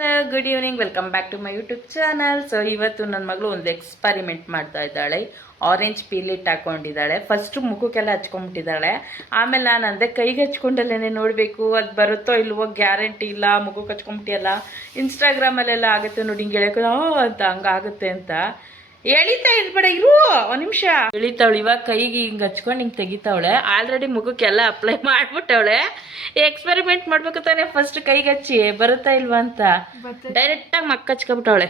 Hello good evening, welcome back to my YouTube channel. So ಇವತ್ತು ನನ್ನ ಮಗಳು ಒಂದು ಎಕ್ಸ್ಪರಿಮೆಂಟ್ ಮಾಡ್ತಾ ಇದ್ದಾಳೆ. ಆರೆಂಜ್ ಪೀಲ್ ಇಟ್ಟು ಹಾಕೊಂಡಿದ್ದಾಳೆ. ಫಸ್ಟು ಮುಖಕ್ಕೆಲ್ಲ ಹಚ್ಕೊಂಡ್ಬಿಟ್ಟಿದ್ದಾಳೆ. ಆಮೇಲೆ ನಾನು ಅಂದೆ ಕೈಗೆ ಹಚ್ಕೊಂಡಲ್ಲೇ ನೋಡಬೇಕು, ಅದು ಬರುತ್ತೋ ಇಲ್ವೋ ಗ್ಯಾರಂಟಿ ಇಲ್ಲ, ಮುಖಕ್ಕೆ ಹಚ್ಕೊಂಬಿಟ್ಟಿಯಲ್ಲ ಇನ್ಸ್ಟಾಗ್ರಾಮಲ್ಲೆಲ್ಲ ಆಗುತ್ತೆ ನೋಡಿ, ಹಿಂಗೆ ಎಳೆಕೋ ಅಂತ ಹಂಗಾಗುತ್ತೆ ಅಂತ ಎಳಿತಾ ಇದ್ಬೇಡ, ಇರು ಒಂದು ನಿಮಿಷ. ಎಳಿತಾವಳು ಇವಾಗ ಕೈಗೆ ಹಿಂಗೆ ಹಚ್ಕೊಂಡು ಹಿಂಗೆ ತೆಗಿತಾವಳೆ. ಆಲ್ರೆಡಿ ಮುಖಕ್ಕೆಲ್ಲ ಅಪ್ಲೈ ಮಾಡ್ಬಿಟ್ಟವಳೆ. ಎಕ್ಸ್ಪೆರಿಮೆಂಟ್ ಮಾಡ್ಬೇಕು ತಾನೆ, ಫಸ್ಟ್ ಕೈಗೆ ಹಚ್ಚಿ ಬರುತ್ತಾ ಇಲ್ವಾ ಅಂತ ಡೈರೆಕ್ಟಾಗಿ ಮಕ್ಕ ಹಚ್ಕೊಬಿಟ್ಟವಳೆ.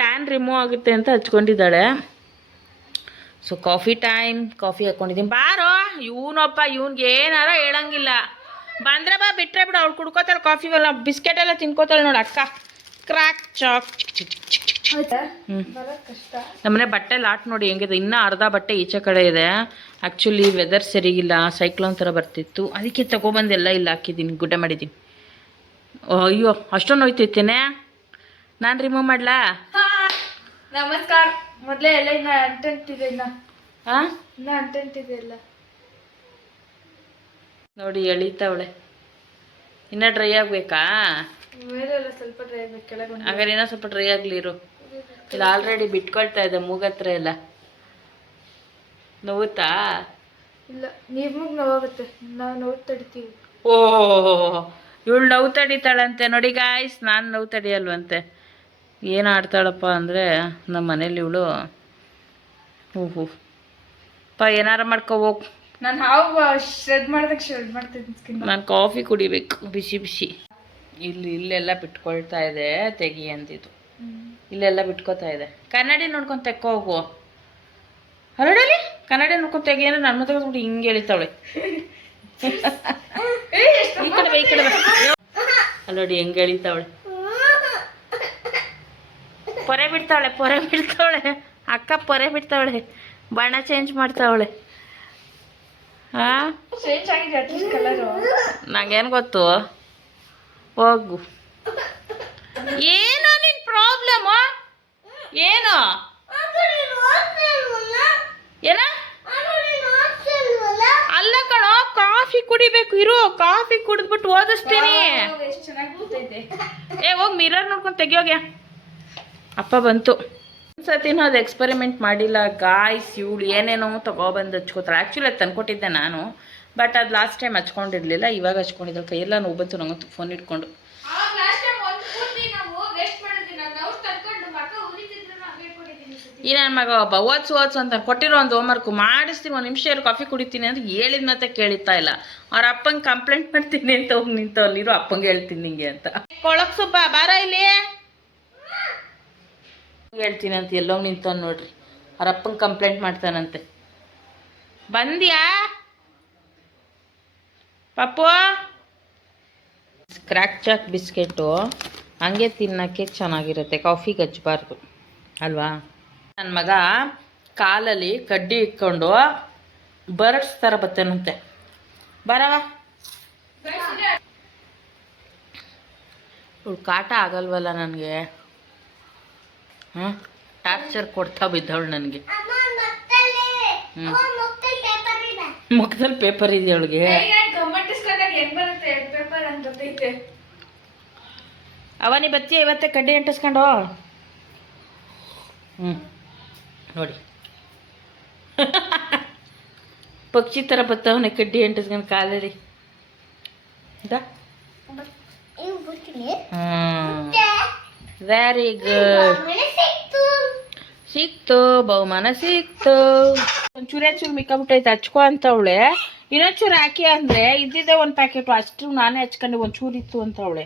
ಟ್ಯಾನ್ ರಿಮೂವ್ ಆಗುತ್ತೆ ಅಂತ ಹಚ್ಕೊಂಡಿದ್ದಾಳೆ. ಸೊ ಕಾಫಿ ಟೈಮ್, ಕಾಫಿ ಹಾಕ್ಕೊಂಡಿದ್ದೀನಿ. ಬಾರೋ ಇವನಪ್ಪ, ಇವ್ನಿಗೆ ಏನಾರ ಹೇಳಂಗಿಲ್ಲ. ಬಂದ್ರೆ ಬಾ, ಬಿಟ್ರೆ ಬಿಡು, ಅವ್ಳು ಕುಡ್ಕೋತಾಳೆ ಕಾಫಿ ಎಲ್ಲ, ಬಿಸ್ಕೆಟ್ ಎಲ್ಲ ತಿನ್ಕೋತಾಳೆ ನೋಡಿ ಅಕ್ಕ. ಕ್ರಾಕ್ ಚಾಕ್ ನಮ್ಮನೆ ಬಟ್ಟೆ ಲಾಟ್ ನೋಡಿ ಹೆಂಗಿದೆ. ಇನ್ನೂ ಅರ್ಧ ಬಟ್ಟೆ ಈಚೆ ಕಡೆ ಇದೆ. ಆ್ಯಕ್ಚುಲಿ ವೆದರ್ ಸರಿಗಿಲ್ಲ, ಸೈಕ್ಲೋನ್ ಥರ ಬರ್ತಿತ್ತು, ಅದಕ್ಕೆ ತಗೊಬಂದೆಲ್ಲ ಇಲ್ಲ ಹಾಕಿದ್ದೀನಿ, ಗುಡ್ಡೆ ಮಾಡಿದ್ದೀನಿ. ಅಯ್ಯೋ ಅಷ್ಟೊಂದು ಹೋಯ್ತೈತೇನೆ, ನಾನು ರಿಮೂವ್ ಮಾಡ್ಲಾ? ನಮಸ್ಕಾರ. ಮೊದಲೇ ಎಲ್ಲ ಇನ್ನ ಅಂಟಂಟಿದೆ, ಇನ್ನ ಅಂಟಂಟಿದೆ ಎಲ್ಲ ನೋಡಿ ಎಳಿತಾವಳೆ. ಇನ್ನೂ ಡ್ರೈ ಆಗಬೇಕಾ? ಮೇಲೆಲ್ಲ ಸ್ವಲ್ಪ ಡ್ರೈ ಆಗಬೇಕು, ಕೆಳಗೆ ಹಾಗಾದ್ರೆ ಇನ್ನೂ ಸ್ವಲ್ಪ ಡ್ರೈ ಆಗಲಿ ಇರು. ಇಲ್ಲ ಆಲ್ರೆಡಿ ಬಿಟ್ಕೊಳ್ತಾ ಇದೆ ಮೂಗತ್ರ ಎಲ್ಲ. ನೋವುತ್ತಾ? ಇಲ್ಲ, ನಿಮಗೆ ನೋವಾಗುತ್ತೆ, ನಾವು ನೋವು ತಡಿತೀವಿ. ಓಹ್, ಇವಳು ನೋವು ತಡಿತಾಳಂತೆ ನೋಡಿ ಗಾಯ್ಸ್, ನಾನು ನೋವು ತಡಿಯಲ್ವಂತೆ. ಏನು ಆಡ್ತಾಳಪ್ಪ ಅಂದರೆ ನಮ್ಮ ಮನೇಲಿ ಇವಳು. ಹ್ಞೂ ಏನಾರ ಮಾಡ್ಕೊ ಹೋಗು. ನಾನು ಹಾವು ಶೆಡ್ ಮಾಡಿದಾಗ ಶೆಡ್ ಮಾಡ್ತಿದ್ದೀನಿ. ನಾನು ಕಾಫಿ ಕುಡಿಬೇಕು ಬಿಸಿ ಬಿಸಿ. ಇಲ್ಲೆಲ್ಲ ಬಿಟ್ಕೊಳ್ತಾ ಇದೆ, ತೆಗಿ ಅಂತಿದ್ದು. ಇಲ್ಲೆಲ್ಲ ಬಿಟ್ಕೋತಾ ಇದೆ. ಕನ್ನಡಿ ನೋಡ್ಕೊಂಡು ತೆಕ್ಕೋ ಹೋಗು. ಹರಡಲಿ ಕನ್ನಡಿ ನೋಡ್ಕೊಂಡು ತೆಗಿ ಅಂದ್ರೆ ನನ್ನ ಮತ್ತೆ ಹಿಂಗೆ ಎಳಿತಾವಳೆ. ಈ ಕಡೆ ಬೈ, ಈ ಕಡೆ ಅಲ್ಲಿ ನೋಡಿ ಹೆಂಗೆ ಎಳಿತಾವಳೆ. ಪೊರೆ ಬಿಡ್ತಾವಳೆ ಅಕ್ಕ, ಪೊರೆ ಬಿಡ್ತಾವಳೆ, ಬಣ್ಣ ಚೇಂಜ್ ಮಾಡ್ತಾವಳೆ. ಹಾಂ, ಚೇಂಜ್ ಆಗಿದೆ ಅಟ್ಲೀಸ್ಟ್ ಕಲರು. ನಂಗೇನು ಗೊತ್ತು, ಹೋಗು. ಏನೋ ನಿನ್ನ ಪ್ರಾಬ್ಲಮ್ಮು? ಏನು ಏನ? ಅಲ್ಲ ಕಣೋ, ಕಾಫಿ ಕುಡಿಬೇಕು, ಇರು. ಕಾಫಿ ಕುಡಿದ್ಬಿಟ್ಟು ಓದಿಸ್ತೀನಿ. ಎಷ್ಟು ಚೆನ್ನಾಗಿ ಗೊತ್ತೈತೆ. ಹೋಗಿ ಮಿರರ್ ನೋಡ್ಕೊಂಡು ತೆಗಿಯೋಗ್ಯ. ಅಪ್ಪ ಬಂತು. ಒಂದ್ಸತಿನೂ ಅದು ಎಕ್ಸ್ಪೆರಿಮೆಂಟ್ ಮಾಡಿಲ್ಲ ಗಾಯ್ಸ್. ಇವಳು ಏನೇನೋ ತಗೊಬಂದು ಹಚ್ಕೋತಾಳೆ. ಆ್ಯಕ್ಚುಲಿ ಅದು ತಂದ್ಕೊಟ್ಟಿದ್ದೆ ನಾನು, ಬಟ್ ಅದು ಲಾಸ್ಟ್ ಟೈಮ್ ಹಚ್ಕೊಂಡಿರಲಿಲ್ಲ, ಇವಾಗ ಹಚ್ಕೊಂಡಿದ್ದಾಳೆ. ಕೈಯೆಲ್ಲ ನೋವು ಬಂತು ನಂಗಂತೂ ಫೋನ್ ಇಟ್ಕೊಂಡು. ಈ ನನ್ನ ಮಗ ಒಬ್ಬ ಓದ್ಸು ಅಂತ ಕೊಟ್ಟಿರೋ ಒಂದು ಹೋಮ್ವರ್ಕು ಮಾಡಿಸ್ತೀನಿ, ಒಂದು ನಿಮಿಷ ಇರೋ ಕಾಫಿ ಕುಡಿತೀನಿ ಅಂತ ಹೇಳಿದ ಮತ್ತೆ ಕೇಳಿತಾ ಇಲ್ಲ. ಅವ್ರ ಅಪ್ಪಂಗೆ ಕಂಪ್ಲೇಂಟ್ ಮಾಡ್ತೀನಿ ಅಂತ ಹೋಗಿ ನಿಂತವಲ್ಲಿರೋ, ಅಪ್ಪಂಗೆ ಹೇಳ್ತೀನಿ ನಿಂಗೆ ಅಂತ. ಕೊಳಕ್ ಸುಬ್ಬ ಬಾರ ಇಲ್ಲಿ ಹೇಳ್ತೀನಿ ಅಂತ ಎಲ್ಲೋಗಿ ನಿಂತವ್ ನೋಡ್ರಿ. ಅವ್ರ ಅಪ್ಪಂಗೆ ಕಂಪ್ಲೇಂಟ್ ಮಾಡ್ತಾನಂತೆ. ಬಂದ್ಯಾ ಪಪ್ಪು? ಕ್ರ್ಯಾಕ್ ಚಾಕ್ ಬಿಸ್ಕೆಟು ಹಂಗೆ ತಿನ್ನೋಕ್ಕೆ ಚೆನ್ನಾಗಿರುತ್ತೆ, ಕಾಫಿಗೆ ಹಚ್ಚಬಾರ್ದು ಅಲ್ವಾ? ನನ್ನ ಮಗ ಕಾಲಲ್ಲಿ ಕಡ್ಡಿ ಇಟ್ಕೊಂಡು ಬರ್ಡ್ಸ್ ಥರ ಬರ್ತೇನಂತೆ. ಬರವ, ಇವಳು ಕಾಟ ಆಗಲ್ವಲ್ಲ ನನಗೆ. ಟಾರ್ಚರ್ ಕೊಡ್ತಾ ಬಿದ್ದವಳು ನನಗೆ. ಮುಖದಲ್ಲಿ ಪೇಪರ್ ಇದೆ ಅವಳಿಗೆ. ಅವನಿ ಬತ್ತಿ ಇವತ್ತೇ ಕಡ್ಡಿ ಅಂಟಿಸ್ಕೊಂಡು. ನೋಡಿ ಪಕ್ಷಿ ಥರ ಬತ್ತವನೆ ಕಡ್ಡಿ ಅಂಟಿಸ್ಕೊಂಡು ಕಾಲಲ್ಲಿ. ವೆರಿ ಗುಡ್, ಸಿಕ್ತು, ಬಹುಮಾನ ಸಿಕ್ತು. ಒಂಚೂರು ಮಿಕ್ಕಾಬಿಟ್ಟೈತೆ, ಹಚ್ಕೊ ಅಂತವಳೆ. ಇನ್ನೊಂಚೂರು ಹಾಕಿ ಅಂದರೆ ಇದ್ದಿದ್ದೆ ಒಂದು ಪ್ಯಾಕೆಟು, ಅಷ್ಟು ನಾನೇ ಹಚ್ಕೊಂಡು ಒಂಚೂರು ಇತ್ತು ಅಂತವಳೆ.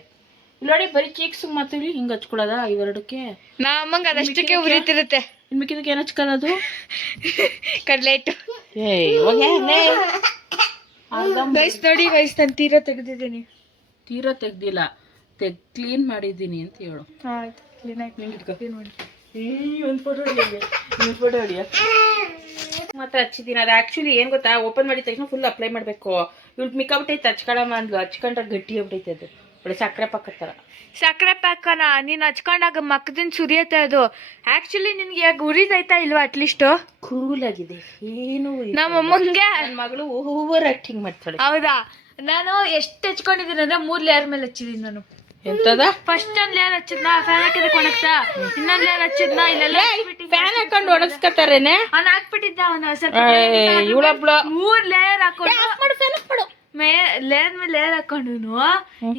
ನೋಡಿ ಬರೀ ಚೀಕ್ಸ್ ಮತ್ತು ಇಲ್ಲಿ ಹಿಂಗೆ ಹಚ್ಕೊಳ್ಳೋದ ಇವೆರಡಕ್ಕೆ? ನಮ್ಮಂಗೆ ಅದಷ್ಟಕ್ಕೆ ಉರಿತಿರುತ್ತೆ. ಇನ್ನು ಮಿಕ್ಕಿದಕ್ಕೆ ಏನು ಹಚ್ಕೊಳ್ಳೋದು? ಕಡಲೆ ಹಿಟ್ಟು. ನೋಡಿ ಗೈಸ್, ನಾನು ತೀರಾ ತೆಗೆದಿದ್ದೀನಿ. ತೀರಾ ತೆಗ್ದಿಲ್ಲ, ಕ್ಲೀನ್ ಮಾಡಿದ್ದೀನಿ ಅಂತ ಹೇಳು. ಆಯ್ತು, ಕ್ಲೀನಾಗಿ ಕ್ಲೀನ್ ಮಾಡಿ. ಒಂದು ಫೋಟೋ ಹೊಡಿಯ ಮಾತ್ರ ಹಚ್ಚಿದ್ದೀನಿ. ಅದು ಆ್ಯಕ್ಚುಲಿ ಏನು ಗೊತ್ತಾ, ಓಪನ್ ಮಾಡಿದ ತಕ್ಷಣ ಫುಲ್ ಅಪ್ಲೈ ಮಾಡಬೇಕು. ಇವಳು ಮಿಕ್ಕಾಬಿಟ್ಟೈತೆ, ಹಚ್ಕೊಳಮ್ಮ ಅಂದ್ಲು. ಹಚ್ಕೊಂಡ್ರೆ ಗಟ್ಟಿ ಆಗ್ಬಿಟ್ಟೈತೆ ಅದು, ಒಳ್ಳೆ ಸಕ್ಕರೆ ಪಾಕ ಥರ. ಸಕ್ಕರೆ ಪಾಕನ ನೀನು ಹಚ್ಕೊಂಡಾಗ ಮಕ್ಕದಿಂದ ಸುರಿಯುತ್ತೆ ಅದು. ಆ್ಯಕ್ಚುಲಿ ನಿನಗೆ ಈಗ ಉರಿದೈತಾ ಇಲ್ವಾ? ಅಟ್ಲೀಸ್ಟ್ ಕೂಲ್ ಆಗಿದೆ, ಏನು. ನಮ್ಮ ಅಮ್ಮಂಗೆ ನನ್ನ ಮಗಳು ಓವರ್ ಆ್ಯಕ್ಟಿಂಗ್ ಮಾಡ್ತಾಳೆ. ಹೌದಾ? ನಾನು ಎಷ್ಟು ಹಚ್ಕೊಂಡಿದ್ದೀನಿ ಅಂದರೆ 3 ಲೇಯರ್ ಮೇಲೆ ಹಚ್ಚಿದ್ದೀನಿ ನಾನು. ಎಂತದ ಫಸ್ಟ್ ಒಂದ್ ಲೇಯರ್ ಹಚ್ಚಿದ್ನ ಫ್ಯಾನ್ ಹಾಕಿದಕ್ಕೆ ಒಣಗ್ತಾ ಇನ್ನೊಂದ್ ಲೇಯರ್ ಹಚ್ಚಿದ್ನ ಇಲ್ಲೆಲ್ಲ ಫ್ಯಾನ್ ಹಾಕೊಂಡು ಒಣಗಿಸ್ಕತ್ತಾರೇನೆ ಅವ್ನು ಹಾಕ್ಬಿಟ್ಟಿದ್ದ ಅವನು ಸ್ವಲ್ಪ ಇವಳೊಬ್ಳು 3 ಲೇಯರ್ ಹಾಕೊಂಡು ಲೇಯರ್ ಮೇಲೆ ಲೇಯರ್ ಹಾಕೊಂಡು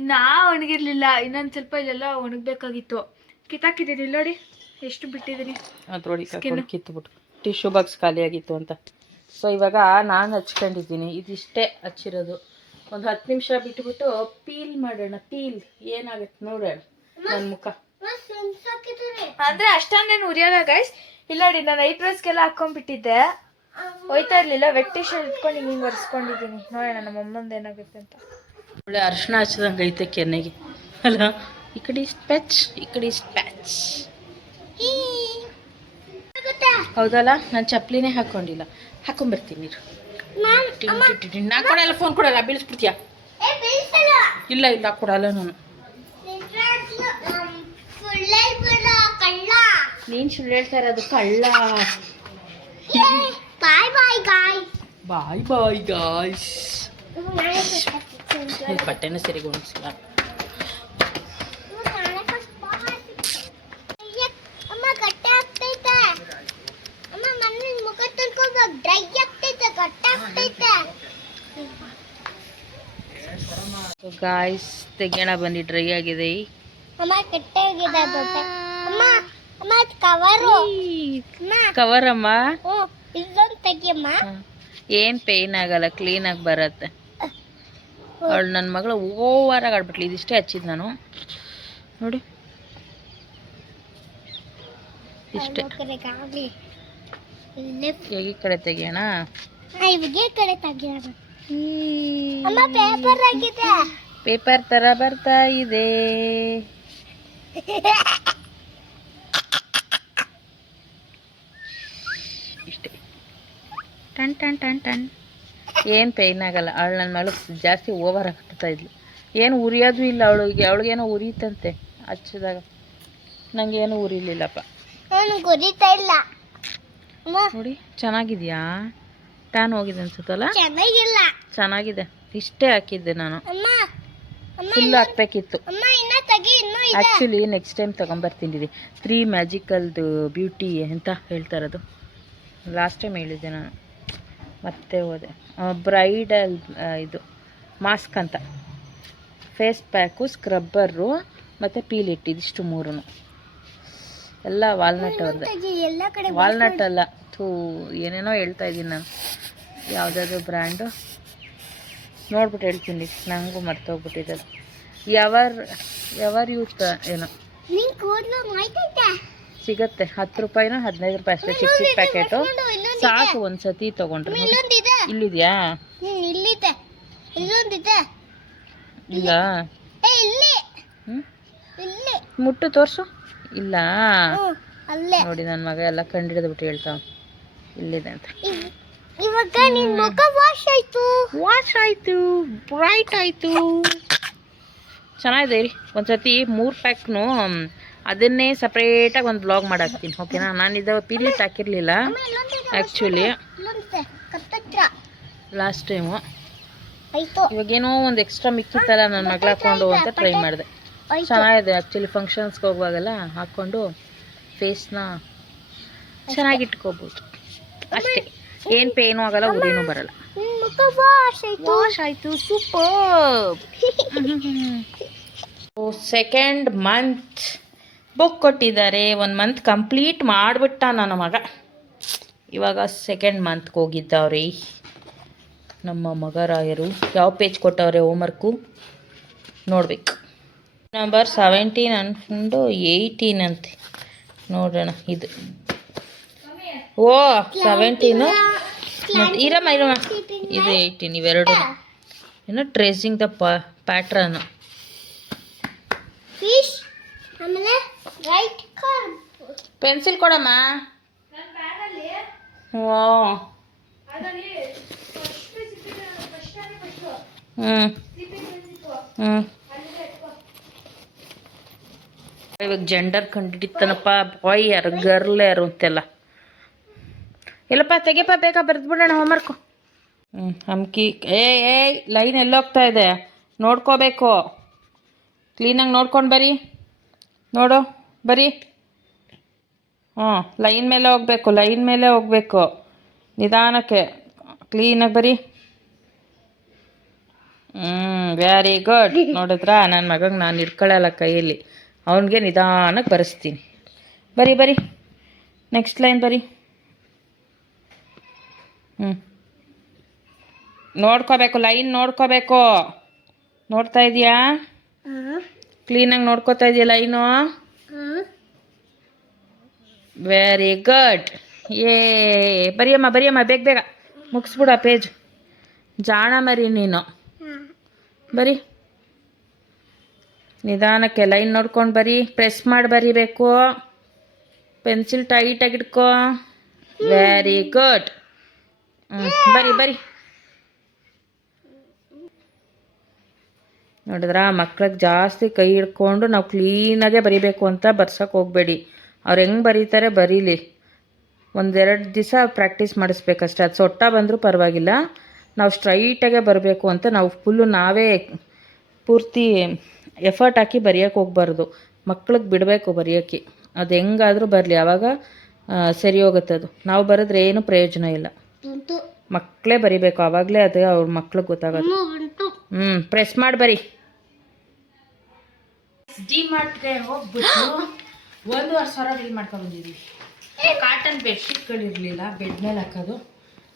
ಇನ್ನ ಒಣಗಿರ್ಲಿಲ್ಲ ಇನ್ನೊಂದ್ ಸ್ವಲ್ಪ ಇಲ್ಲೆಲ್ಲ ಒಣಗ್ಬೇಕಾಗಿತ್ತು ಕಿತ್ತಾಕಿದ್ದೀನಿ ಇಲ್ಲಿ ನೋಡಿ ಎಷ್ಟು ಬಿಟ್ಟಿದ್ದೀನಿ ಅದ್ರೊಳಗೆ ಕಿತ್ಬಿಟ್ಟು ಟಿಶ್ಯೂ ಬಾಕ್ಸ್ ಖಾಲಿ ಆಗಿತ್ತು ಅಂತ. ಸೊ ಇವಾಗ ನಾನು ಹಚ್ಕೊಂಡಿದ್ದೀನಿ, ಇದಿಷ್ಟೇ ಹಚ್ಚಿರೋದು. ಒಂದು 10 ನಿಮಿಷ ಬಿಟ್ಬಿಟ್ಟು ಪೀಲ್ ಮಾಡೋಣ. ಪೀಲ್ ಏನಾಗುತ್ತೆ ನೋಡೋಣ ನನ್ನ ಮುಖ. ಅಂದ್ರೆ ಅಷ್ಟೊಂದೇನು ಉರಿಯಲ್ಲ ಗೈಸ್. ಇಲ್ಲ ನೋಡಿ ನಾನು ನೈಟ್ ಡ್ರೆಸ್ಗೆಲ್ಲ ಹಾಕೊಂಡ್ಬಿಟ್ಟಿದ್ದೆ, ಹೋಯ್ತಾ ಇರ್ಲಿಲ್ಲ. ವೆಟ್ ಟಿ ಶರ್ಟ್ ಇಟ್ಕೊಂಡು ಹಿಂಗೆ ಒರೆಸ್ಕೊಂಡಿದ್ದೀನಿ. ನೋಡೋಣ ನಮ್ಮ ಅಮ್ಮಂದು ಏನಾಗುತ್ತೆ ಅಂತ. ಒಳ್ಳೆ ಅರ್ಶಿನ ಹಚ್ಚಿದಂಗೆ ಐತೆ ಕೆನ್ನೆಗೆ ಅಲ್ಲ. ಈ ಕಡೆ ಇಷ್ಟು ಪ್ಯಾಚ್, ಈ ಕಡೆ ಇಷ್ಟು ಪ್ಯಾಚ್. ಹೌದಲ್ಲ, ನಾನು ಚಪ್ಪಲಿನೇ ಹಾಕೊಂಡಿಲ್ಲ, ಹಾಕೊಂಡ್ಬರ್ತೀನಿ ನೀರು. ನಾ ಕೊಡಲ್ಲ, ಫೋನ್ ಕೊಡಲ್ಲ, ಬೀಳಿಸ್ಬಿಡ್ತೀಯ. ಇಲ್ಲ ಇಲ್ಲ ಕೊಡಲ್ಲ ನಾನು. ನೀನು ಸುಳ್ಳು ಹೇಳ್ತಾ ಇರೋದು ಕಳ್ಳ. ಬಾಯ್ ಬಾಯ್ ಗಾಯ್ಸ್. ಬಟ್ಟೆನೂ ಸರಿಗೆ ಒಣಗಿಸಿಲ್ಲ. ಗಾಯ್ಸ್ ತೆಗಿಯೋಣ ಬನ್ನಿ. ಡ್ರೈ ಆಗಿದೆ. ಕವರ್ ಅಮ್ಮ, ಏನ್ ಪೇನ್ ಆಗಲ್ಲ, ಕ್ಲೀನ್ ಆಗಿ ಬರತ್ತೆ. ಅವಳು ನನ್ನ ಮಗಳು ಓವರ್ ಆಗಿ ಆಡ್ಬಿಟ್ಲಿ. ಇದಿಷ್ಟೇ ಹಚ್ಚಿದ್ ನಾನು ನೋಡಿ, ಇಷ್ಟೇ. ಹೇಗೆ ಈ ಕಡೆ ತೆಗಿಯೋಣ, ಪೇಪರ್ ತರ ಬರ್ತಾ ಇದೆ. ಇಷ್ಟೇ. Ton ton ton ton. ಏನು ಪೇಯ್ನ್ ಆಗಲ್ಲ. ಅವಳು ನನ್ನ ಮಗಳು ಜಾಸ್ತಿ ಓವರ್ ಆಗ್ತಾ ಇದ್ಲು. ಏನು ಉರಿಯೋದು ಇಲ್ಲ ಅವಳಿಗೆ. ಅವಳಿಗೇನೋ ಉರಿತಂತೆ ಹಚ್ಚಿದಾಗ, ನಂಗೇನು ಉರಿಲಿಲ್ಲಪ್ಪ. ನೋಡಿ ಚೆನ್ನಾಗಿದ್ಯಾ? ಟ್ಯಾನ್ ಹೋಗಿದೆ ಅನ್ಸುತ್ತಲ್ಲ. ಚೆನ್ನಾಗಿದೆ. ಇಷ್ಟೇ ಹಾಕಿದ್ದೆ ನಾನು, ಫುಲ್ ಹಾಕ್ಬೇಕಿತ್ತು. ಆ್ಯಕ್ಚುಲಿ ನೆಕ್ಸ್ಟ್ ಟೈಮ್ ತೊಗೊಂಬರ್ತೀನಿ. 3 ಮ್ಯಾಜಿಕಲ್ದು ಬ್ಯೂಟಿ ಅಂತ ಹೇಳ್ತಾ ಇರೋದು. ಲಾಸ್ಟ್ ಟೈಮ್ ಹೇಳಿದ್ದೆ ನಾನು, ಮತ್ತೆ ಹೋದೆ. ಬ್ರೈಡಲ್ ಇದು ಮಾಸ್ಕ್ ಅಂತ, ಫೇಸ್ ಪ್ಯಾಕು, ಸ್ಕ್ರಬ್ಬರು ಮತ್ತು ಪೀಲ್ ಇಟ್ಟು, ಇದಿಷ್ಟು 3 ಎಲ್ಲ ವಾಲ್ನಟ್ ಅವ್ರದ್ದು. ವಾಲ್ನಟ್ ಅಲ್ಲ, ಏನೇನೋ ಹೇಳ್ತಾ ಇದ್ದೀನಿ ನಾನು. ಯಾವುದಾದ್ರು ಬ್ರ್ಯಾಂಡು ನೋಡ್ಬಿಟ್ಟು ಹೇಳ್ತೀನಿ, ನನಗೂ ಮರ್ತೋಗ್ಬಿಟ್ಟಿದೆ. ಎವರ್ ಯೂತ್ ಏನೋ ಸಿಗತ್ತೆ. 10 ರೂಪಾಯಿನೋ 15 ರೂಪಾಯಿ ಅಷ್ಟೇ, ಚಿಕ್ಕ ಪ್ಯಾಕೆಟು. ಸಾಕು ಒಂದ್ಸತಿ ತೊಗೊಂಡ್ರೆ. ಇಲ್ಲಿದೆಯಾ? ಇಲ್ಲ ಮುಟ್ಟು ತೋರಿಸು. ಇಲ್ಲ ನೋಡಿ, ನನ್ನ ಮಗ ಎಲ್ಲ ಕಂಡಿಡಿದ್ಬಿಟ್ಟು ಹೇಳ್ತಾವ ಇಲ್ಲಿದೆ ಅಂತ. ವಾಶ್ ಆಯ್ತು, ಬ್ರೈಟ್ ಆಯ್ತು, ಚೆನ್ನಾಗಿದೆ. ರೀ ಒಂದ್ಸತಿ 3 ಪ್ಯಾಕ್ನು ಅದನ್ನೇ ಸಪ್ರೇಟಾಗಿ ಒಂದು ಬ್ಲಾಗ್ ಮಾಡಾಕ್ತೀನಿ, ಓಕೆನಾ? ನಾನಿದ್ದ ಪೀಲಿಟ್ ಹಾಕಿರಲಿಲ್ಲ ಆ್ಯಕ್ಚುಲಿ ಲಾಸ್ಟ್ ಟೈಮು. ಇವಾಗೇನೋ ಒಂದು ಎಕ್ಸ್ಟ್ರಾ ಮಿಕ್ಕಿತ್ತಲ್ಲ, ನನ್ನ ಮಗಳು ಹಾಕ್ಕೊಂಡು ಅಂತ ಟ್ರೈ ಮಾಡಿದೆ. ಚೆನ್ನಾಗಿದೆ ಆ್ಯಕ್ಚುಲಿ. ಫಂಕ್ಷನ್ಸ್ಗೆ ಹೋಗುವಾಗೆಲ್ಲ ಹಾಕ್ಕೊಂಡು ಫೇಸ್ನ ಚೆನ್ನಾಗಿಟ್ಕೋಬೋದು ಅಷ್ಟೇ. ಏನು ಪೇನು ಆಗಲ್ಲ, ಉರಿನೂ ಬರಲ್ಲ. ವಾಶ್ ಆಯಿತು, ಸೂಪರ್. ಸೆಕೆಂಡ್ ಮಂತ್ ಬುಕ್ ಕೊಟ್ಟಿದ್ದಾರೆ. 1 ಮಂತ್ ಕಂಪ್ಲೀಟ್ ಮಾಡಿಬಿಟ್ಟ ನನ್ನ ಮಗ. ಇವಾಗ ಸೆಕೆಂಡ್ ಮಂತ್ಗೆ ಹೋಗಿದ್ದವ್ರಿ ನಮ್ಮ ಮಗರಾಯರು. ಯಾವ ಪೇಜ್ ಕೊಟ್ಟವ್ರೆ ಹೋಮ್ವರ್ಕು ನೋಡ್ಬೇಕು. ನಂಬರ್ 17 ಅಂದ್ಕೊಂಡು 18 ಅಂತೆ, ನೋಡೋಣ. ಇದು ಓ 17 ಇರಮ್ಮ ಇದು 18. ಇವೆರಡು ಏನೋ ಟ್ರೇಸಿಂಗ್ ದ ಪ್ಯಾಟ್ರನ್. ಪೆನ್ಸಿಲ್ ಕೊಡಮ್ಮ. ಓ ಇವಾಗ ಜೆಂಡರ್ ಕಂಡಿಡಿತಾನಪ್ಪ. ಬಾಯ್ ಯಾರು, ಗರ್ಲ್ ಯಾರು ಅಂತೆಲ್ಲ. ಎಲ್ಲಪ್ಪ ತೆಗೆಯಪ್ಪ, ಬೇಗ ಬರೆದ್ಬಿಡೋಣ ಹೋಮ್ವರ್ಕು. ಹಮ್ಕಿ. ಲೈನ್ ಎಲ್ಲೋಗ್ತಾ ಇದೆ ನೋಡ್ಕೋಬೇಕು. ಕ್ಲೀನಾಗಿ ನೋಡ್ಕೊಂಡು ಬರಿ. ನೋಡು ಬರಿ. ಹ್ಞೂ ಲೈನ್ ಮೇಲೆ ಹೋಗಬೇಕು. ನಿಧಾನಕ್ಕೆ ಕ್ಲೀನಾಗಿ ಬರಿ. Very good. ನೋಡಿದ್ರಾ ನನ್ನ ಮಗಂಗೆ ನಾನು ಇಟ್ಕೊಳ್ಳಲ್ಲ ಕೈಯಲ್ಲಿ, ಅವನಿಗೆ ನಿಧಾನಕ್ಕೆ ಬರೆಸ್ತೀನಿ. ಬರಿ ನೆಕ್ಸ್ಟ್ ಲೈನ್ ಬರಿ. ನೋಡ್ಕೋಬೇಕು, ಲೈನ್ ನೋಡ್ಕೋಬೇಕು. ನೋಡ್ತಾ ಇದೀಯಾ? ಕ್ಲೀನಾಗಿ ನೋಡ್ಕೋತಾ ಇದೆಯಾ ಲೈನು? Very good. ಬರಿಯಮ್ಮ ಬೇಗ ಮುಗಿಸ್ಬಿಡು ಆ ಪೇಜ್. ಜಾಣ ಮರಿ ನೀನು. ಬರಿ ನಿಧಾನಕ್ಕೆ ಲೈನ್ ನೋಡ್ಕೊಂಡು ಬರಿ. ಪ್ರೆಸ್ ಮಾಡಿ ಬರಿಬೇಕು. ಪೆನ್ಸಿಲ್ ಟೈಟಾಗಿ ಇಟ್ಕೋ. Very good. ಬರಿ. ನೋಡಿದ್ರಾ, ಮಕ್ಳಿಗೆ ಜಾಸ್ತಿ ಕೈ ಹಿಡ್ಕೊಂಡು ನಾವು ಕ್ಲೀನಾಗೆ ಬರಿಬೇಕು ಅಂತ ಬರ್ಸೋಕೆ ಹೋಗಬೇಡಿ. ಅವ್ರು ಹೆಂಗೆ ಬರೀತಾರೆ ಬರೀಲಿ. 1-2 ದಿವಸ ಪ್ರಾಕ್ಟೀಸ್ ಮಾಡಿಸ್ಬೇಕಷ್ಟೆ. ಅದು ಸೊಟ್ಟ ಬಂದರೂ ಪರವಾಗಿಲ್ಲ, ನಾವು ಸ್ಟ್ರೈಟಾಗೆ ಬರಬೇಕು ಅಂತ ನಾವು ಫುಲ್ಲು ನಾವೇ ಪೂರ್ತಿ ಎಫರ್ಟ್ ಹಾಕಿ ಬರೆಯೋಕೆ ಹೋಗ್ಬಾರ್ದು. ಮಕ್ಳಿಗೆ ಬಿಡಬೇಕು ಬರೆಯೋಕ್ಕೆ. ಅದು ಹೆಂಗಾದರೂ ಬರಲಿ, ಆವಾಗ ಸರಿ ಹೋಗುತ್ತೆ. ಅದು ನಾವು ಬರೆದ್ರೆ ಏನು ಪ್ರಯೋಜನ ಇಲ್ಲ. ಮಕ್ಕಳೇ ಬರಿಬೇಕು, ಆವಾಗಲೇ ಅದು ಅವ್ರ ಮಕ್ಳಿಗೆ ಗೊತ್ತಾಗೋದು. ಪ್ರೆಸ್ ಮಾಡಿ ಬರಿ. ಡಿಮಾರ್ಟ್ಗೆ ಹೋಗ್ಬಿಟ್ಟು 1,500 ಬಿಲ್ ಮಾಡ್ಕೊಂಡು ಬಂದಿದ್ದೀವಿ. ಕಾಟನ್ ಬೆಡ್ಶೀಟ್ಗಳಿರಲಿಲ್ಲ, ಬೆಡ್ ಮೇಲೆ ಹಾಕೋದು.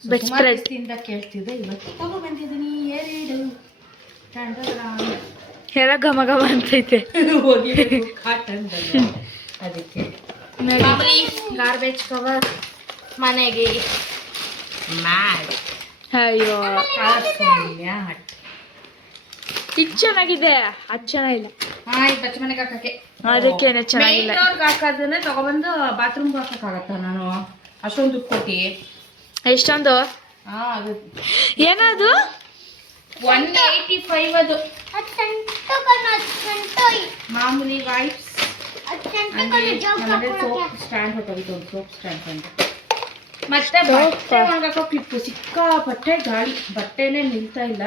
ಬೆಡ್ಸ್ಪ್ರೆಡ್ಸಿಂದ ಕೇಳ್ತಿದ್ದೆ, ಇವತ್ತು ತಗೊಬಂದಿದ್ದೀನಿ 2. ಎಲ್ಲ ಘಮ ಅಂತೈತೆ. ಹೋಗಿಬೇಕು ಕಾಟನ್ ಅದಕ್ಕೆ. ಮಾಮೂಲಿ ಗಾರ್ಬೇಜ್ ಕವರ್ ಮನೆಗೆ. ಮ್ಯಾಟ್. ಅಯ್ಯೋ ಇದು ಚೆನ್ನಾಗಿದೆ, ಅದು ಚೆನ್ನಾಗಿಲ್ಲ. ಈ ಬಚ್ಚ ಮನೆಗೆ ಹಾಕಕ್ಕೆ ಅದಕ್ಕೇನೆ ಚೆನ್ನಾಗಿಲ್ಲ. ಹಾಕೋದನ್ನೇ ತಗೊಬಂದು ಬಾತ್ರೂಮ್ಗೆ ಹಾಕಕ್ಕಾಗತ್ತ? ನಾನು ಅಷ್ಟೊಂದು ದುಡ್ಡು ಕೊಟ್ಟು. ಎಷ್ಟೊಂದು? ಅದು ಏನದು? 185 ಅದು. ಮಾಮೂಲಿ ವೈಪ್ಸ್. ಸೋಪ್ ಸ್ಟ್ಯಾಂಡ್ ಹೊಟ್ಟೋಗಿತ್ತು, ಒಂದು ಸೋಪ್ ಸ್ಟ್ಯಾಂಡ್ ಅಂತ. ಮತ್ತೆ ಬಟ್ಟೆ ಒಣಗಾಕೋ ಕ್ಲಿಪ್ಪು. ಸಿಕ್ಕಾಪಟ್ಟೆ ಗಾಳಿ, ಬಟ್ಟೆನೇ ನಿಲ್ತಾ ಇಲ್ಲ.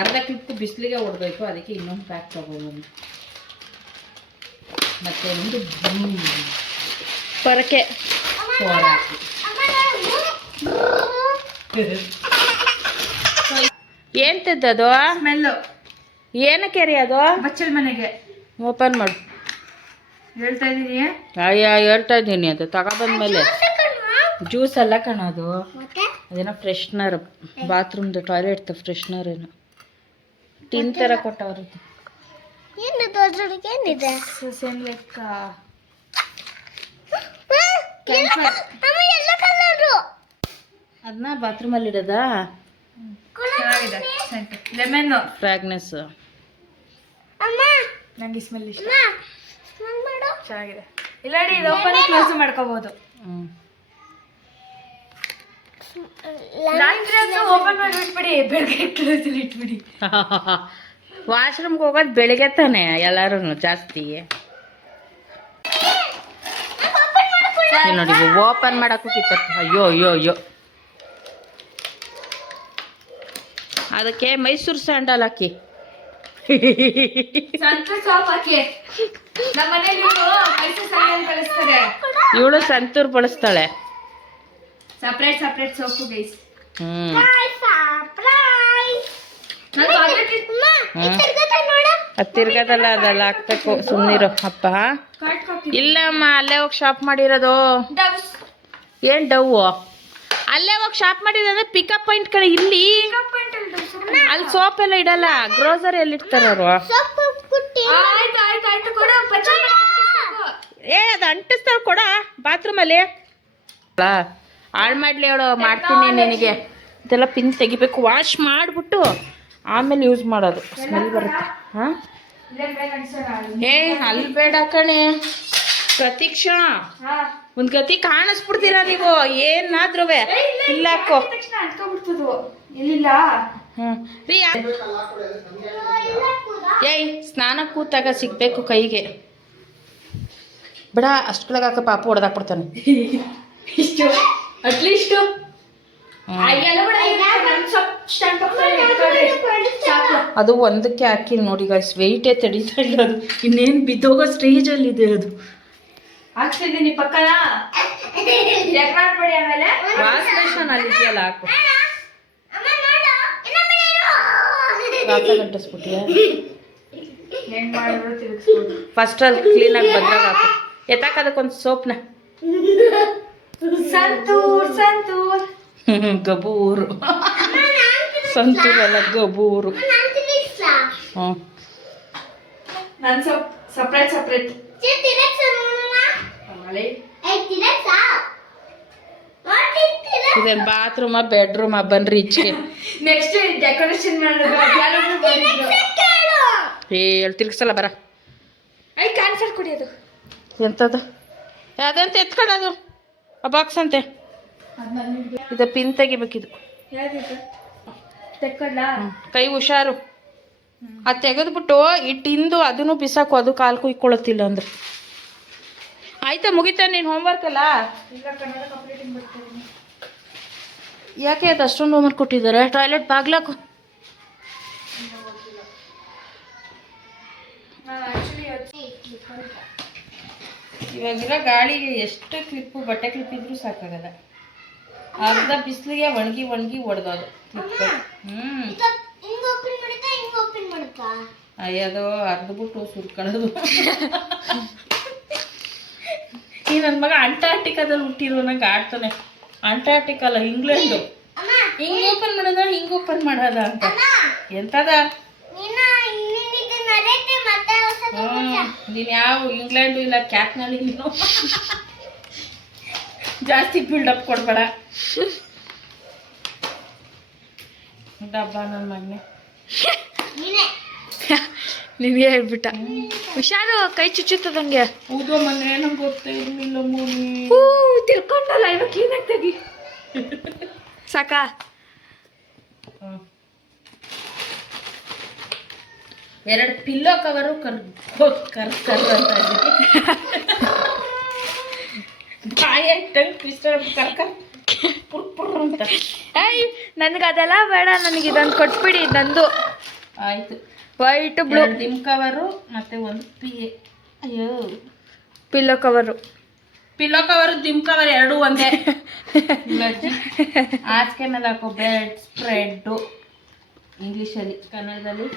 ಅರ್ಧ ಕ್ಲಿಪ್ಪು ಬಿಸಿಲಿಗೆ ಹೊಡೆದೋಯ್ತು, ಅದಕ್ಕೆ ಇನ್ನೊಂದು ಪ್ಯಾಕ್ ತಗೊಂಡು. ಮತ್ತೆ ಒಂದು ಪೊರಕೆ. ಏನ್ತದ್ದು? ಸ್ಮೆಲ್ಲು. ಏನಕ್ಕೆ ರೀ ಅದು? ಬಚ್ಚಲ್ ಮನೆಗೆ. ಓಪನ್ ಮಾಡು. ಹೇಳ್ತಾ ಇದ್ದೀನಿ. ಹೇಳ್ತಾ ಇದ್ದೀನಿ. ಅದು ತಗೊಬಂದ್ಮೇಲೆ ಜ್ಯೂಸ್ ಎಲ್ಲ ಕಾಣೋದು. ಅದೇನೋ ಫ್ರೆಶ್ನರ್, ಬಾತ್ರೂಮ್ದು ಟಾಯ್ಲೆಟ್ ಫ್ರೆಶ್ನರ್ ಏನೋ ಟಿನ್ ಥರ ಕೊಟ್ಟವ್ರದ್ದು. ಏನಿದೆ? ಅದನ್ನ ಬಾತ್ರೂಮಲ್ಲಿ ಇಡೋದಾ? ಲೆಮನ್ ಫ್ರಾಗ್ನೆಸ್. ನಂಗೆ ಸ್ಮೆಲ್ ಇಷ್ಟ. ಚೆನ್ನಾಗಿದೆ. ಇಲ್ಲ ಇದು ಓಪನ್ ಕ್ಲೋಸ್ ಮಾಡ್ಕೋಬಹುದು. ಓಪನ್ ಮಾಡಿ ಇಟ್ಬಿಡಿ, ಬೆಳಗ್ಗೆ ಕ್ಲೋಸ್ ಇಟ್ಬಿಡಿ. ವಾಶ್ರೂಮ್ಗೆ ಹೋಗೋದು ಬೆಳಿಗ್ಗೆ ತಾನೆ ಎಲ್ಲರೂ ಜಾಸ್ತಿ. ನೋಡಿ ಓಪನ್ ಮಾಡಕ್ಕೂ ಕಿತ್ತ. ಅಯ್ಯೋ ಅದಕ್ಕೆ ಮೈಸೂರು ಸ್ಯಾಂಡಲ್ ಹಾಕಿ. ಇವಳು ಸಂತೂರ್ ಬಳಸ್ತಾಳೆ. Separate soap guys. ತಿರ್ಗದಲ್ಲ, ಅದೆಲ್ಲ ಹಾಕ್ಬೇಕು. ಸುಮ್ಮನಿರೋ ಅಪ್ಪ. ಇಲ್ಲಮ್ಮ, ಅಲ್ಲೇ ಹೋಗಿ ಶಾಪ್ ಮಾಡಿರೋದು. ಏನ್ ಡವ್? ಅಲ್ಲೇ ಹೋಗಿ ಶಾಪ್ ಮಾಡಿದ್ರೆ ಪಿಕಪ್ ಪಾಯಿಂಟ್ ಕಡೆ. ಇಲ್ಲಿ ಅಲ್ಲಿ ಸೋಪ್ ಎಲ್ಲ ಇಡಲ್ಲ, ಗ್ರೋಸರಿ ಎಲ್ಲಿ ಇಡ್ತಾರ ಅವರು? ಅದು ಅಂಟಿಸ್ತಾಳೆ ಕೊಡ ಬಾತ್ರೂಮಲ್ಲಿ. ಹಾಳು ಮಾಡ್ಲಿ ಅವಳು. ಮಾಡ್ತೀನಿ ನಿನಗೆ. ಇದೆಲ್ಲ ಪಿನ್ ತೆಗಿಬೇಕು, ವಾಶ್ ಮಾಡಿಬಿಟ್ಟು ಆಮೇಲೆ ಯೂಸ್ ಮಾಡೋದು. ಸ್ಮೆಲ್ ಬರುತ್ತೆ. ಹಾಂ ಅಲ್ಲಿ ಬೇಡ ಕಣೆ ಪ್ರತೀಕ್ಷಾ. ಒಂದ್ ಗತಿ ಕಾಣಿಸ್ಬಿಡ್ತೀರಾ ನೀವು ಏನಾದ್ರೂ. ಇಲ್ಲ ಹಾಕೋ. ಏಯ್ ಸ್ನಾನ ಕೂತಾಗ ಸಿಗ್ಬೇಕು ಕೈಗೆ. ಬಿಡ ಅಷ್ಟೊಳಗೆ ಹಾಕ, ಪಾಪು ಹೊಡೆದಾಕ್ಬಿಡ್ತಾನೆ. ಅಟ್ಲೀಸ್ಟ್ ಅದು ಒಂದಕ್ಕೆ ಹಾಕಿ ನೋಡಿ ಗಾಯ್ಸ್, ವೆಯ್ಟೇ ತಡೀತಾ ಇಲ್ಲ ಅದು, ಇನ್ನೇನು ಬಿದ್ದೋಗೋ ಸ್ಟೇಜಲ್ಲಿದೆ ಅದು. ಹಾಕ್ತಿದ್ದೀನಿ ಪಕ್ಕನ ಮಾಡ್ಬೇಡಿ. ಆಮೇಲೆ ವಾಶ್ ಬೇಷನ್ ಅಲ್ಲಿ ಇದೆಯಲ್ಲ, ಹಾಕು. ಗಂಟಿಸ್ಬಿಟ್ಟಿಯ ಹೆಂಗ್ ಮಾಡಿದ್ರು ತಿರುಗಿಸ್ಬೋದು. ಫಸ್ಟ್ ಅಲ್ಲಿ ಕ್ಲೀನಾಗಿ ಬದ್ರಾಗ ಹಾಕು. ಎತ್ತಾಕ ಅದಕ್ಕೊಂದು ಸೋಪ್ನ. ಸಂತೂರ್ ಗಬೂರು. ಸಂತೂರಲ್ಲ, ಗಬೂರು. ಹ್ಞೂ, ನಾನು ಸಪ್ರೇಟ್ ಇದೇನು ಬಾತ್ರೂಮ ಬೆಡ್ರೂಮ? ಬನ್ರಿ ಈಚೆಗೆ. ನೆಕ್ಸ್ಟ್ ಡೆಕೋರೇಷನ್ ಮಾಡೋದು ತಿರ್ಗಿಸಲ್ಲ ಬರ. ಕ್ಯಾನ್ಸರ್ ಕುಡಿಯೋದು ಎಂಥದ್ದು ಅದಂತ ಎತ್ಕೊಳ್ಳೋದು, ಆ ಬಾಕ್ಸ್ ಅಂತೆ. ಇದು ಪಿನ್ ತೆಗಿಬೇಕಿದು. ಯಾವ್ದಿದು ತೆಕ್ಕೊಳ್ಳ? ಕೈ ಹುಷಾರು. ಅದು ತೆಗೆದ್ಬಿಟ್ಟು ಇಟ್ಟಿಂದು ಅದನ್ನು ಬಿಸಾಕು, ಅದು ಕಾಲು ಕುಯ್ಕೊಳ್ಳುತ್ತಿಲ್ಲ ಅಂದ್ರೆ. ಆಯ್ತಾ, ಮುಗಿತಾ ನೀನು ಹೋಮ್ವರ್ಕ್ ಅಲ್ಲ? ಈಗ ಕನ್ನಡ ಕಂಪ್ಲೀಟಿಂಗ್ ಬರ್ತೀನಿ. ಯಾಕೆ ಅದು ಅಷ್ಟೊಂದು ಹೋಮ್ವರ್ಕ್ ಕೊಟ್ಟಿದ್ದಾರೆ? ಟಾಯ್ಲೆಟ್ ಬಾಗ್ಲಾಕು. ಇವಾಗಿರೋ ಗಾಳಿಗೆ ಎಷ್ಟು ಕ್ಲಿಪ್ಪು, ಬಟ್ಟೆ ಕ್ಲಿಪ್ ಇದ್ರೂ ಸಾಕಾಗಲ್ಲ. ಅರ್ಧ ಬಿಸಿಲಿಗೆ ಒಣಗಿ ಹೊಡೆದೋದು ಕ್ಲಿಪ್. ಅಯ್ಯದು ಅರ್ಧಬಿಟ್ಟು ಸುರ್ಕೊಳ್ಳೋದು. ಈ ನನ್ನ ಮಗ ಅಂಟಾರ್ಟಿಕಾದಲ್ಲಿ ಹುಟ್ಟಿರೋ ನಂಗೆ ಆಡ್ತಾನೆ. ಅಂಟಾರ್ಟಿಕಾ ಅಲ್ಲ, ಇಂಗ್ಲೆಂಡು. ಹಿಂಗೆ ಓಪನ್ ಮಾಡೋದ ಅಂತ. ಎಂತದ ನೀನು ಯಾವ ಇಂಗ್ಲೆಂಡು ಇಲ್ಲ ಕ್ಯಾಟ್ನಲ್ಲಿ, ನೀನು ಜಾಸ್ತಿ ಬಿಲ್ಡಪ್ ಕೊಡ್ಬೇಡ. ಡಬ್ಬ ನನ್ನ ಮಗನೆ ನಿನಗೆ ಹೇಳ್ಬಿಟ್ಟ. ಹುಷಾರು, ಕೈ ಚುಚ್ಚುತ್ತದಂಗೆ. ಹೌದು ಮನೆ, ನಂಗೆ ಗೊತ್ತೇ ಇರಲಿಲ್ಲ ಮೂನಿ. ತಿಳ್ಕೊಂಡಲ್ಲ, ಇವಾಗ ಕ್ಲೀನಾಗಿ ತೆಗಿ. ಸಾಕಾ? ಎರಡು ಪಿಲ್ಲೋ ಕವರು ಕರ್ ಅಂತ ಅಂತ. ಏಯ್, ನನಗೆ ಅದೆಲ್ಲ ಬೇಡ, ನನಗೆ ಇದನ್ನು ಕೊಟ್ಬಿಡಿ. ನಂದು ಆಯ್ತು. ವೈಟ್ ಬ್ಲೂ ದಿಮ್ ಕವರು ಮತ್ತೆ ಒಂದು ಅಯ್ಯೋ ಪಿಲ್ಲೋ ಕವರು. ದಿಮ್ ಕವರ್ ಎರಡು ಒಂದೇ. ಹಾಸಿಗೆ ಮೇಲೆ ಹಾಕೋ ಬೆಡ್ ಸ್ಪ್ರೆಡ್ಡು, ಇಂಗ್ಲೀಷಲ್ಲಿ, ಕನ್ನಡದಲ್ಲಿ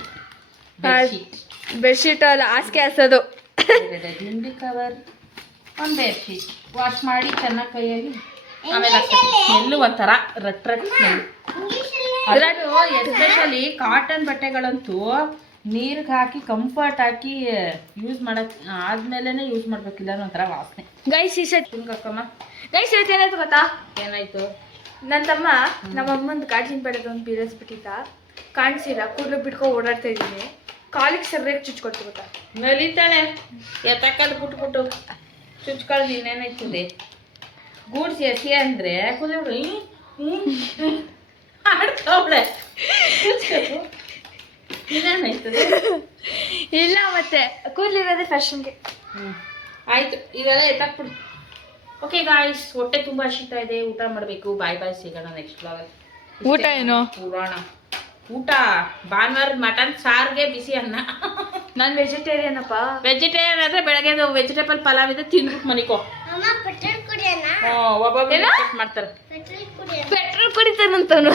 ಬೆಡ್ಶೀಟ್ ಅಲ್ಲ, ಹಾಸಿಗೆ ಹಾಸೋದು. ದಿಂಬಿ ಕವರ್, ಒಂದು ಬೆಡ್ಶೀಟ್ ವಾಶ್ ಮಾಡಿ ಚೆನ್ನಾಗಿ ಕೈಯಾಗಿ ಆಮೇಲೆ ಸ್ಮೆಲ್ಲು ಒಂಥರ ರಟ್ ಸ್ಮೆಲ್. ಎಸ್ಪೆಷಲಿ ಕಾಟನ್ ಬಟ್ಟೆಗಳಂತೂ ನೀರಿಗೆ ಹಾಕಿ ಕಂಫರ್ಟ್ ಹಾಕಿ ಯೂಸ್ ಮಾಡಕ್ ಆದ್ಮೇಲೆ ಯೂಸ್ ಮಾಡ್ಬೇಕಿಲ್ಲ, ಒಂಥರ ವಾಸನೆ. ಗೈಸ್ ಈ ಸೆಟ್ ಹಿಂಗಕ್ಕಮ್ಮ. ಗೈಸ್ ಇವತ್ತು ಏನಾಯ್ತು ಗೊತ್ತಾ? ಏನಾಯ್ತು? ನನ್ನ ತಮ್ಮ ನಮ್ಮಮ್ಮಂದು ಗಾಜಿನ ಬೆಳೆದ ಒಂದು ಬೀಳಿಸ್ಬಿಟ್ಟಿದ್ದ. ಕಾಣಿಸಿಲ್ಲ, ಕೂದಲು ಬಿಟ್ಕೊ ಓಡಾಡ್ತಾ ಇದ್ದೀನಿ. ಕಾಲಿಗೆ ಸರಿಯಾಗಿ ಚುಚ್ಕೊಡ್ತು ಗೊತ್ತಾ? ನಲಿತಾಳೆ, ಎತ್ತಕ್ಕದು ಬಿಟ್ಬಿಟ್ಟು ಚುಚ್ಕೊಳ್ಳೋದು ಇನ್ನೇನಾಯ್ತದೆ. ಗೂಡ್ಸಿ ಎಸಿ ಅಂದರೆ ಕುದಿಬಿಡು ಆಡ್ತವಳೆ, ಇನ್ನೇನಾಯ್ತದೆ? ಇಲ್ಲ, ಮತ್ತೆ ಕೂದಲಿರೋದೇ ಫ್ಯಾಷನ್ಗೆ. ಆಯ್ತು, ಇದೆಲ್ಲ ಎತ್ತಾಕ್ಬಿಡು. ಓಕೆ ಗಾಯ್ಸ್, ಹೊಟ್ಟೆ ತುಂಬ ಹಸಿತಾ ಇದೆ, ಊಟ ಮಾಡಬೇಕು. ಬಾಯ್ ಸಿಗೋಣ ನೆಕ್ಸ್ಟ್ ಬ್ಲಾಗಲ್ಲಿ. ಊಟ ಏನು? ಪುರಾಣ ಊಟ. ಭಾನುವಾರದ ಮಟನ್ ಸಾರಿಗೆ ಬಿಸಿ ಅನ್ನ. ನಾನು ವೆಜಿಟೇರಿಯನ್ ಅಪ್ಪ. ವೆಜಿಟೇರಿಯನ್ ಆದರೆ ಬೆಳಗ್ಗೆ ವೆಜಿಟೇಬಲ್ ಪಲಾವ್ ಇದೆ, ತಿಂದ್ಬಿಟ್ಟು ಮನಿಕೋ. ಒಬ್ಬೊಬ್ಬರು ಮಾಡ್ತಾರೆ. ಪೆಟ್ರೋಲ್ ಕುಡಿತಾನಂತವನು.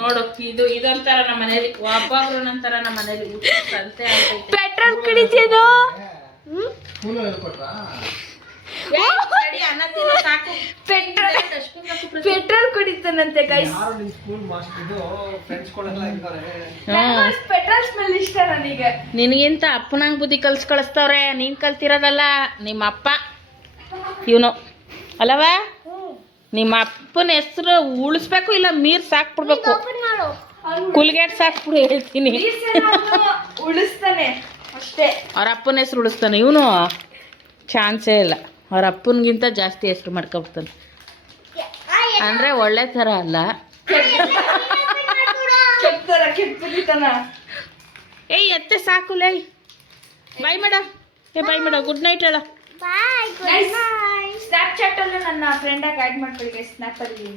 ನೋಡು, ಇದೊಂಥರ ನಮ್ಮ ಮನೇಲಿ, ಒಬ್ಬೊಬ್ರು ನಂತರ ನಮ್ಮ ಮನೇಲಿ ಸಂತೆ ಪೆಟ್ರೋಲ್ ಕುಡಿತೇನೋ. ಪೆಟ್ರೋಲ್ ಕುಡಿತಾನಂತೆ ಗೈಸ್. ಪೆಟ್ರೋಲ್ ಸ್ಮೆಲ್ ಇಷ್ಟ ನನಗೆ. ನಿನಗಿಂತ ಅಪ್ಪನಂಗ್ ಬುದ್ಧಿ ಕಳ್ಸ್ತಾವ್ರೆ, ನೀನ್ ಕಲ್ತಿರೋದಲ್ಲ, ನಿಮ್ಮ ಅಪ್ಪ ಇವನು ಅಲ್ಲವಾ? ನಿಮ್ಮ ಅಪ್ಪನ ಹೆಸರು ಉಳಿಸ್ಬೇಕು, ಇಲ್ಲ ಮೀರ್ ಸಾಕ್ಬಿಡ್ಬೇಕು. ಕುಲ್ಗೇಟ್ ಸಾಕ್ಬಿಡು ಹೇಳ್ತೀನಿ. ಉಳಿಸ್ತಾನೆ ಅಷ್ಟೇ. ಅವ್ರ ಅಪ್ಪನ ಹೆಸರು ಉಳಿಸ್ತಾನೆ ಇವನು. ಚಾನ್ಸೇ ಇಲ್ಲ. ಅವ್ರ ಅಪ್ಪನಿಗಿಂತ ಜಾಸ್ತಿ ಹೆಸರು ಮಾಡ್ಕೊಬಿಡ್ತಾನೆ. ಅಂದರೆ ಒಳ್ಳೆ ಥರ ಅಲ್ಲ. ಏಯ್ ಎತ್ತೆ ಸಾಕುಲೇ. ಬಾಯ್ ಮೇಡ. ಬಾಯ್ ಮೇಡ, ಗುಡ್ ನೈಟ್ ಹೇಳ. ಸ್ನ್ಯಾಪ್ಚಾಟ್ ಅಲ್ಲೂ ನನ್ನ ಫ್ರೆಂಡಾಗಿ ಆ್ಯಡ್ ಮಾಡ್ಕೊಳ್ಳಿ. ಸ್ನ್ಯಾಪ್ ಅಲ್ಲಿ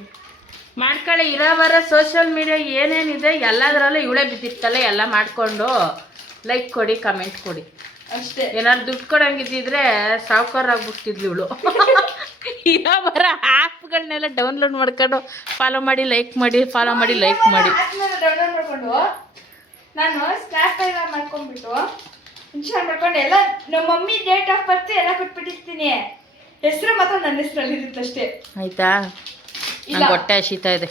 ಮಾಡ್ಕೊಳ್ಳಿ. ಇರೋ ಬರೋ ಸೋಷಿಯಲ್ ಮೀಡಿಯಾ ಏನೇನಿದೆ ಎಲ್ಲದರಲ್ಲೂ ಇವಳೇ ಬಿದ್ದಿರ್ತಲ್ಲ. ಎಲ್ಲ ಮಾಡಿಕೊಂಡು ಲೈಕ್ ಕೊಡಿ, ಕಮೆಂಟ್ ಕೊಡಿ ಅಷ್ಟೇ. ಏನಾದ್ರು ದುಡ್ಡು ಕೊಡಂಗಿದ್ದಿದ್ರೆ ಸಾವುಕಾರಾಗ್ಬಿಡ್ತಿದ್ಲು ಇವಳು. ಇರೋ ಬರೋ ಆ್ಯಪ್ಗಳನ್ನೆಲ್ಲ ಡೌನ್ಲೋಡ್ ಮಾಡ್ಕೊಂಡು ಫಾಲೋ ಮಾಡಿ, ಲೈಕ್ ಮಾಡಿ, ಫಾಲೋ ಮಾಡಿ, ಲೈಕ್ ಮಾಡಿ. ಡೌನ್ಲೋಡ್ ಮಾಡ್ಕೊಂಡು ನಾನು ಸ್ನ್ಯಾಪ್ ಎಲ್ಲ ಮಾಡ್ಕೊಂಡ್ಬಿಟ್ಟು ಇನ್ಸ್ಟಾಲ್ ಮಾಡ್ಕೊಂಡು ಎಲ್ಲ ನಮ್ಮ ಮಮ್ಮಿ ಡೇಟ್ ಆಫ್ ಬರ್ತ್ ಎಲ್ಲ ಕೊಟ್ಬಿಟ್ಟಿರ್ತೀನಿ. ಹೆಸರು ಮಾತ್ರ ನನ್ನ ಹೆಸರಲ್ಲಿ ಇರುತ್ತಷ್ಟೇ. ಆಯ್ತಾ? ನಂಗೆ ಹೊಟ್ಟೆ ಹಸಿತಾ ಇದೆ.